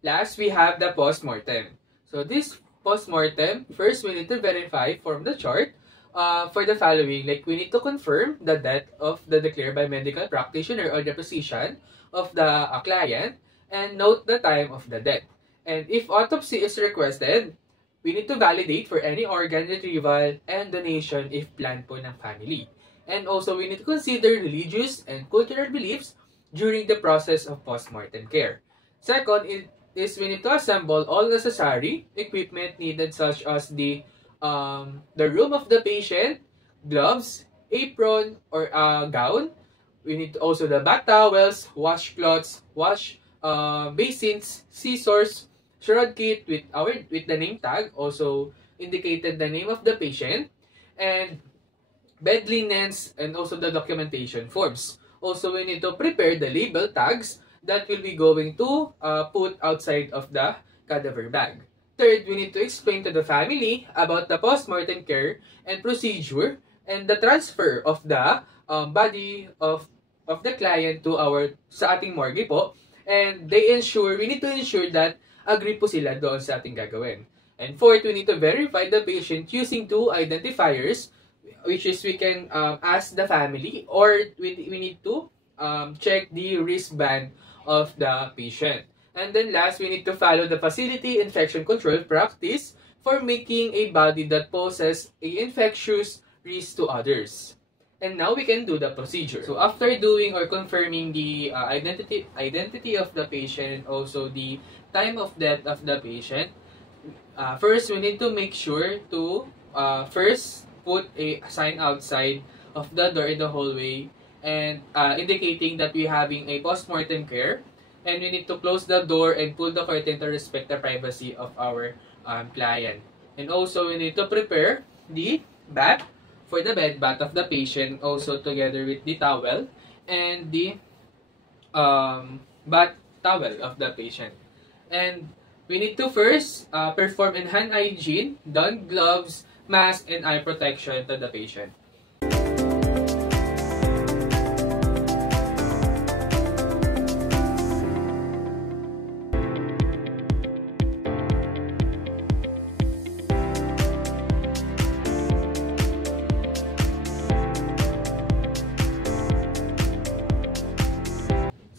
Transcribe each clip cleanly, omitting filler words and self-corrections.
Last, we have the postmortem. So this postmortem, first we need to verify from the chart for the following. Like, we need to confirm the death of the declared by medical practitioner or the physician of the client and note the time of the death. And if autopsy is requested, we need to validate for any organ retrieval and donation if planned po ng family. And also, we need to consider religious and cultural beliefs during the process of postmortem care. Second is we need to assemble all necessary equipment needed, such as the room of the patient, gloves, apron or gown. We need also the bath towels, washcloths, basins, scissors, shroud kit with the name tag, also indicated the name of the patient, and bed linens, and also the documentation forms. Also, we need to prepare the label tags that will be going to put outside of the cadaver bag. Third, we need to explain to the family about the postmortem care and procedure and the transfer of the body of the client to sa ating morgue po. And we need to ensure that agree po sila doon sa ating gagawin. And fourth, we need to verify the patient using two identifiers, which is we can ask the family, or we need to check the wristband of the patient. And then last, we need to follow the facility infection control practice for making a body that poses a infectious risk to others. And now we can do the procedure. So after doing or confirming the identity of the patient, also the time of death of the patient, first we need to make sure to first put a sign outside of the door in the hallway and indicating that we're having a postmortem care, and we need to close the door and pull the curtain to respect the privacy of our client. And also we need to prepare the bath for the bed bath of the patient, also together with the towel and the bath towel of the patient. And we need to first perform in hand hygiene, don gloves, mask, and eye protection to the patient.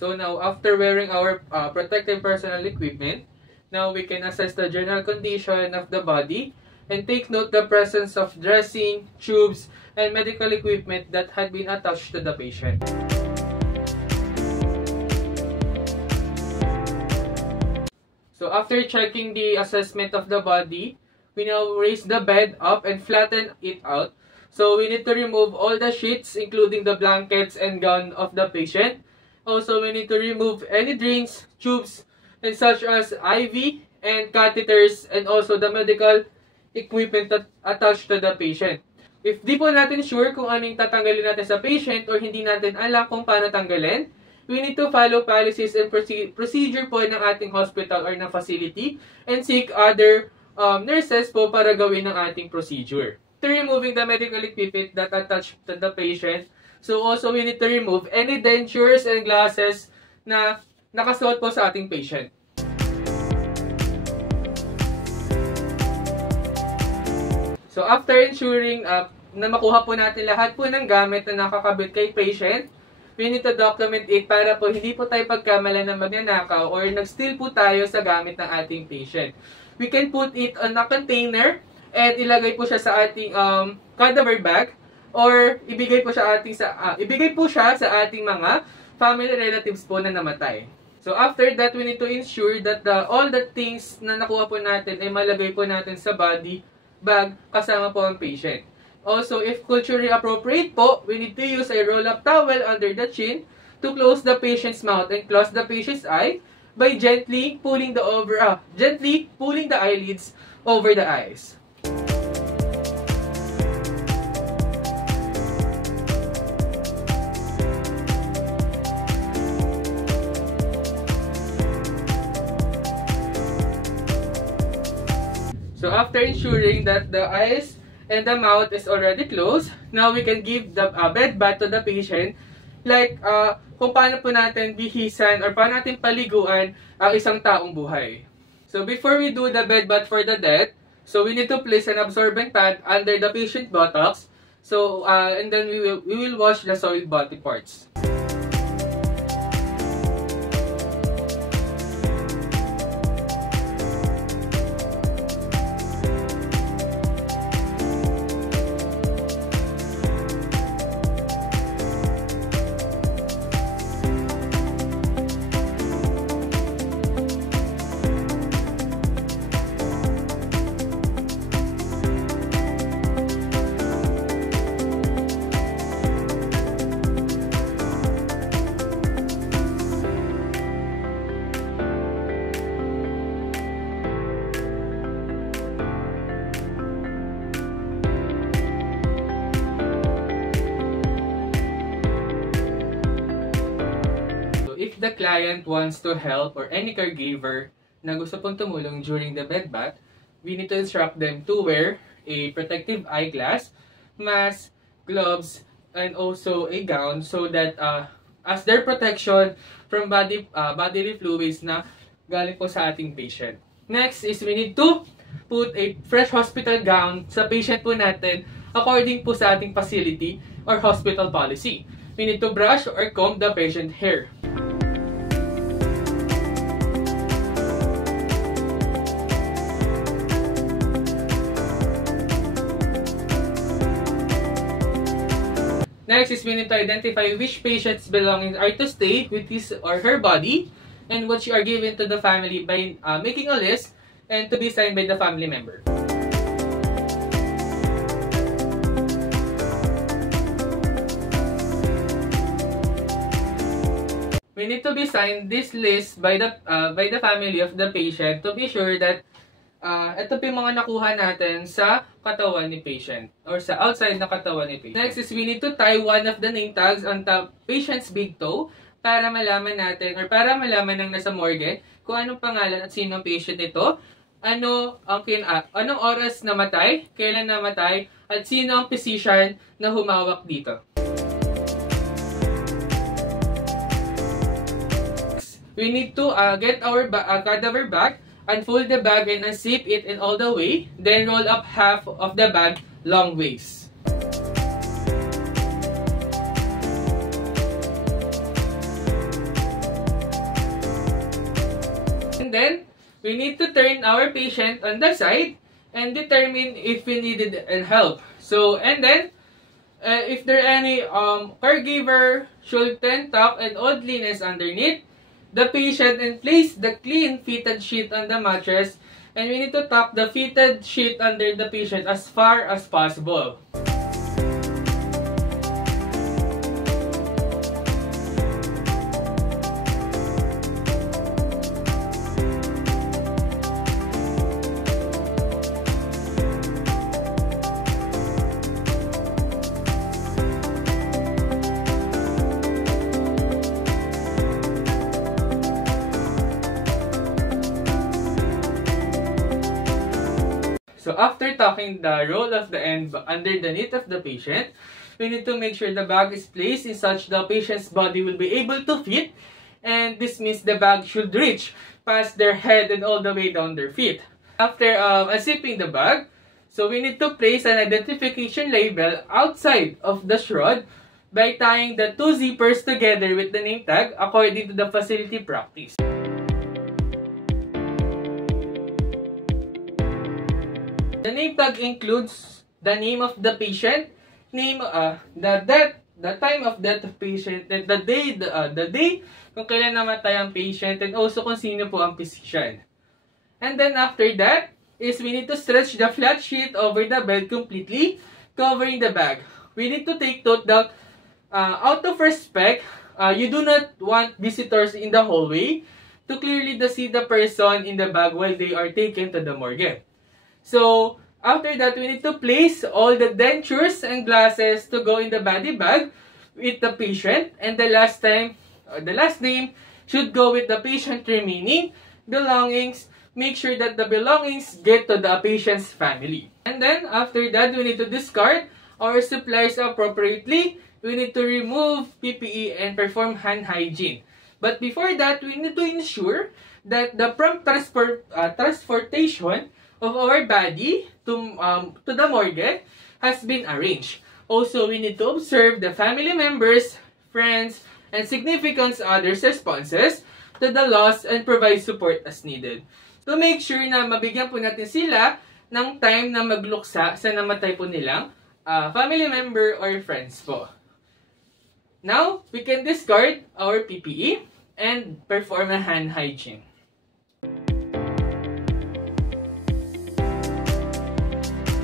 So now, after wearing our protective personal equipment, now we can assess the general condition of the body and take note the presence of dressing, tubes, and medical equipment that had been attached to the patient. So after checking the assessment of the body, we now raise the bed up and flatten it out. So we need to remove all the sheets, including the blankets and gown of the patient. Also, we need to remove any drains, tubes, and such as IV and catheters, and also the medical equipment that attached to the patient. If di po natin sure kung anong tatanggalin natin sa patient or hindi natin alam kung paano tanggalin, we need to follow policies and procedure po ng ating hospital or ng facility and seek other nurses po para gawin ng ating procedure. To removing the medical equipment that attached to the patient, so also we need to remove any dentures and glasses na nakasuot po sa ating patient. So after ensuring na makuha po natin lahat po ng gamit na nakakabit kay patient, we need to document it para po hindi po tayo pagkamalan na magnanakaw or nag-steal po tayo sa gamit ng ating patient. We can put it on a container and ilagay po siya sa ating cadaver bag, or ibigay po siya sa ating mga family relatives po na namatay. So after that, we need to ensure that all the things na nakuha po natin ay malagay po natin sa body bag kasama po ang patient. Also, if culturally appropriate po, we need to use a roll-up towel under the chin to close the patient's mouth and close the patient's eye by gently pulling the eyelids over the eyes. So after ensuring that the eyes and the mouth is already closed, now we can give the bed bath to the patient, like kung paano po natin bihisan or paano natin paliguan ang isang taong buhay. So before we do the bed bath for the death, so we need to place an absorbent pad under the patient buttocks. So and then we will wash the soiled body parts. If the client wants to help or any caregiver na gusto pong tumulong during the bed bath, we need to instruct them to wear a protective eyeglass, mask, gloves, and also a gown so that as their protection from bodily fluids na galing po sa ating patient. Next is we need to put a fresh hospital gown sa patient po natin according po sa ating facility or hospital policy. We need to brush or comb the patient hair. Next is we need to identify which patient's belongings are to stay with his or her body and which are given to the family by making a list and to be signed by the family member. We need to be signed this list by the family of the patient to be sure that ito po yung mga nakuha natin sa katawan ni patient or sa outside na katawan ni patient. Next is we need to tie one of the name tags on the patient's big toe para malaman natin or para malaman ng nasa morgue kung anong pangalan at sino ang patient ito, anong oras namatay, kailan namatay, at sino ang physician na humawak dito. We need to get our cadaver back, unfold the bag and unzip it in all the way, then roll up half of the bag long ways. And then, we need to turn our patient on the side and determine if we needed help. So, and then, if there any caregiver should then tuck an old linens underneath the patient and place the clean fitted sheet on the mattress, and we need to tuck the fitted sheet under the patient as far as possible. So after tucking the roll of the end underneath of the patient, we need to make sure the bag is placed in such the patient's body will be able to fit, and this means the bag should reach past their head and all the way down their feet. After unzipping the bag, so we need to place an identification label outside of the shroud by tying the two zippers together with the name tag according to the facility practice. The name tag includes the name of the patient, the death, the time of death of patient, and the day kung kailan namatay ang patient, and also kung sino po ang physician. And then after that is we need to stretch the flat sheet over the bed completely, covering the bag. We need to take note that out of respect, you do not want visitors in the hallway to clearly see the person in the bag while they are taken to the morgue. So, after that, we need to place all the dentures and glasses to go in the body bag with the patient. And the last name should go with the patient remaining belongings. Make sure that the belongings get to the patient's family. And then, after that, we need to discard our supplies appropriately we need to remove PPE and perform hand hygiene. But before that, we need to ensure that the prompt transportation of our body to the morgue has been arranged. Also, we need to observe the family members, friends, and significant others' responses to the loss and provide support as needed. To make sure na mabigyan po natin sila ng time na magluksa sa namatay po nilang family member or friends po. Now, we can discard our PPE and perform a hand hygiene.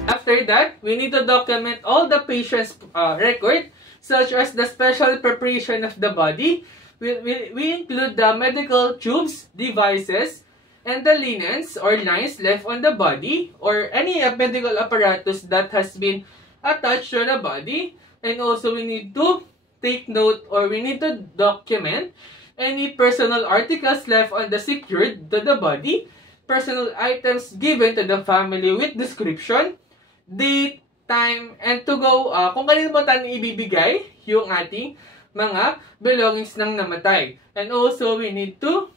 After that, we need to document all the patient's record, such as the special preparation of the body. We include the medical tubes, devices, and the linens or lines left on the body, or any medical apparatus that has been attached to the body. And also, we need to take note, or we need to document any personal articles left on the secured to the body, personal items given to the family with description, date, time, and to go, kung kanino mo tayo ibibigay yung ating mga belongings ng namatay. And also, we need to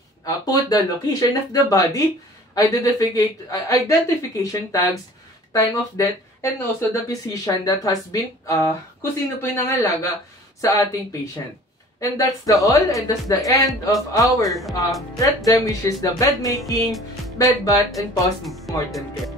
put the location of the body, identification tags, time of death, and also the physician that has been, kung sino po yung nangalaga sa ating patient. And that's all, and that's the end of our TRETDEM, which is the bed making, bed bath, and post-mortem care.